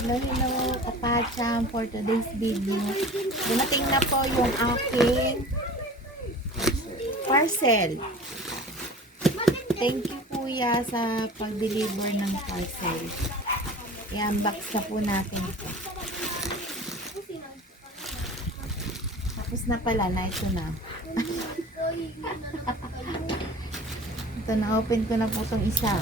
Hello, kapacham, for today's video. Dumating na po yung aking parcel. Thank you kuya sa pag-deliver ng parcel. I-unbox na po natin ito. Tapos na pala na ito na. Ito na, open ko na po itong isa.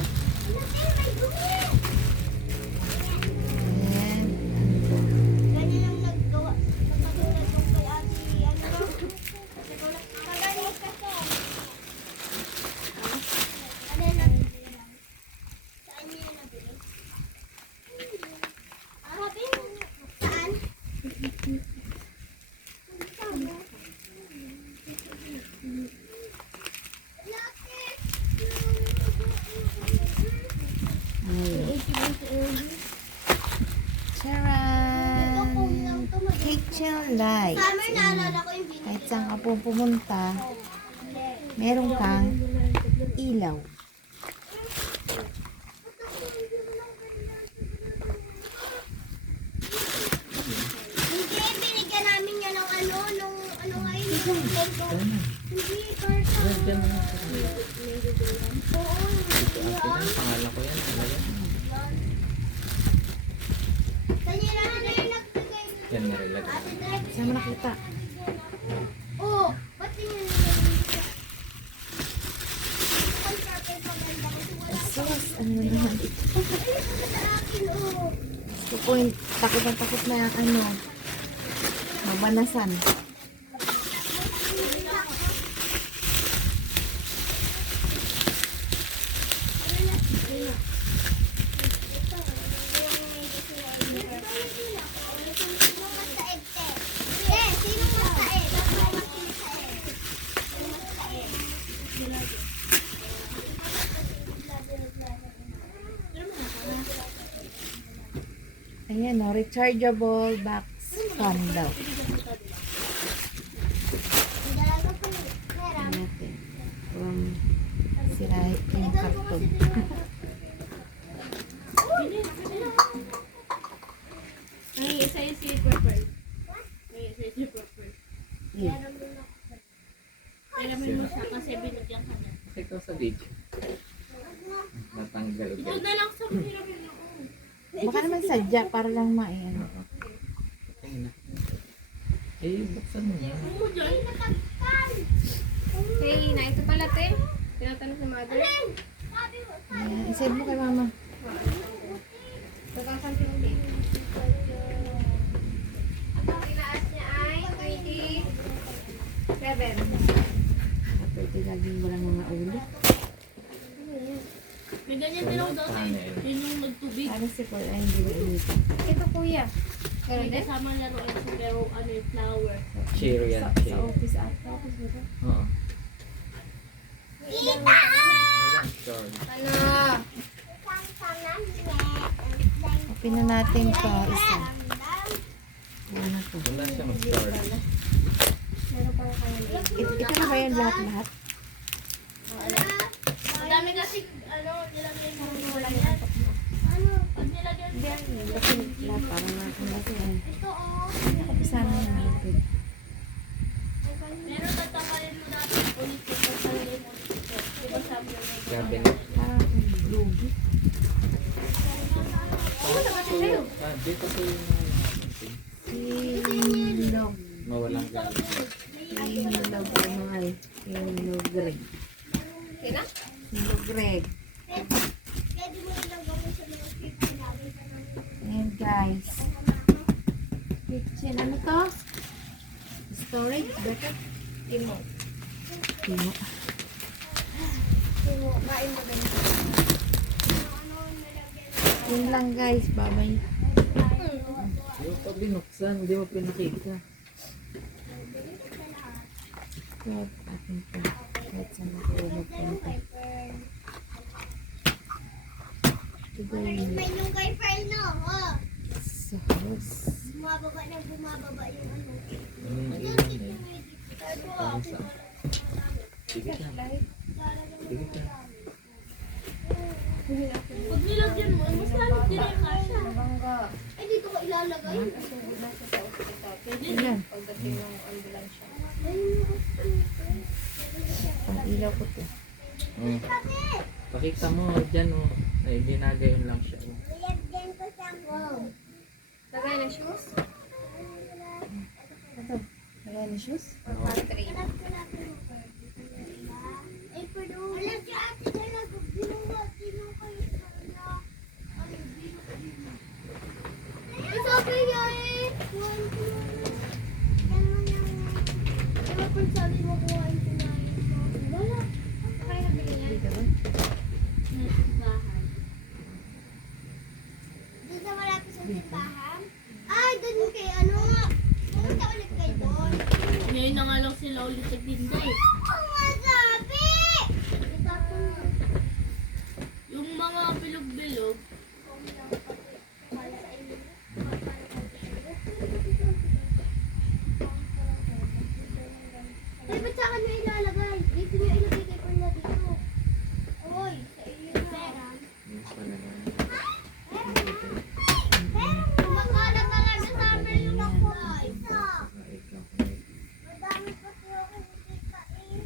Charan! Kitchen light. Kahit saan ka po pumunta, meron kang ilaw. Hindi, binigyan namin yan ng ano ngayon. Hindi, karton. Oo, Pangalan ko yan. kanya na yung nagbigay. Yan na rin lang. Saan mo nakita? Oo, ba't yun yung Asus, ano na naman ito? sa akin, oo. Gusto ko, takot na takot na yung ano, mabanasan. Ayan o, rechargeable box fan daw. Ayan natin. Sira yung karton. Ay, isa yung si Purple. Ay, isa yung si Purple. Yun. Tiramin mo siya kasi binigyan ka niya. Ikaw sa video. Natanggal Ikaw ka. na lang sa tiramin mo. Baka naman sadya para lang maiyan. Ayun na. Eh, buksan mo yan. Ano dyan? Hey, na ito pala, te. Tinatanong sa mother. Ayan, isend mo kay mama. Nagkakanti mo din. Ang tinaas niya ay 27. Pwede laging walang mga ulo. May ganyan din ako dati. Yun yung nagtubig. Ano si Paul ay hindi mo inita. Ito, kuya. Pero May din? kasama laruan sa pero ano yung flower. Cheer yan, Sa cheer. office ata. Office ba ito? Oo. Walang short. Ano? Open na natin to isa. Ano to? Wala siya mag-short. Meron pala kayo. Ito na ba yung lahat-lahat? Ang dami kasi, ano, nilagay mo wala yan. Ano, pag nilagay mo. Hindi, lahat parang natin natin. Ito, oh. Hindi ako pisama ng natin. Meron nagtamarin mo dati. Ulit ko sa sarili mo. Diba sabi mo may Grabe gawin? na. Parang lugi. Dito po yung mga natin. Silog. Mawalang gamit. Silog. Ano nga eh? Silog Greg. Sina? Silog Greg. Pwede mo ilang gawin sa mga people namin. Ayan guys. Kitchen. Ano to? Storage? Bakit? Timo. Timo. Timo. Kain mo din. Yun lang guys. Babay. Hindi mo pa binuksan, hindi mo pinakita. Club. Ating pa. Kahit saan ako magpunta. Today. May yung kay File, no? Oh. Sa house. Bumababa yung ano. Ano yung ilan eh? Para sa... Sige ka. Sige ka. Kunin ako. Pag nilagyan mo, mas lalo din yung kasha. Mabangga. Eh, dito ko ilalagay. Nasugod na siya sa ospital. Pwede Ayan. pagdating ng ambulansya. Pang ilaw ko to. Oh. Pakita mo dyan oh. Ay, ginagayon lang siya. Oh. Nilagyan ko sa wow. Lagay ng shoes? Ito. Ayan yung shoes. Or pantry? Eh, pero... Alam siya, ate, kaya ginawa, ginawa kayo sa kanya. Eh, sabi niya eh. Kuhain ko na. Yan mo na. Diba kung sabi mo kuhain ko na yun? Wala. Kaya nabili niya. Dito ba? Doon sa malapit sa simbahan? Ay, doon kay ano nga. Pumunta ulit kayo doon. Ngayon na nga lang sila ulit nagtinda eh. Ang masabi! Itapon mo. Yung mga bilog-bilog, Eh, ba't sa akin nyo ilalagay? Dito nyo ilagay kay Paula dito. Oy, sa iyo na. Pera. Yung pala na. Magkala talaga sa amin yung ako. Isa. Right lang. Madami pa siya ako hindi kain.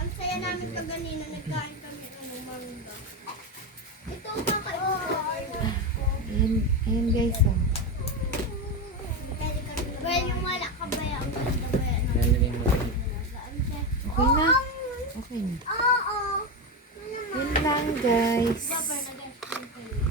Ang saya namin kaganina, nagkain kami ng mangga. Ito ang kakainin. Ayan guys oh. Well, yung wala ka ba ang ganda ba yan? Lalagay mo dyan. Okay na? Okay na. Oo. Yun lang guys. Dapat nag-explain kayo.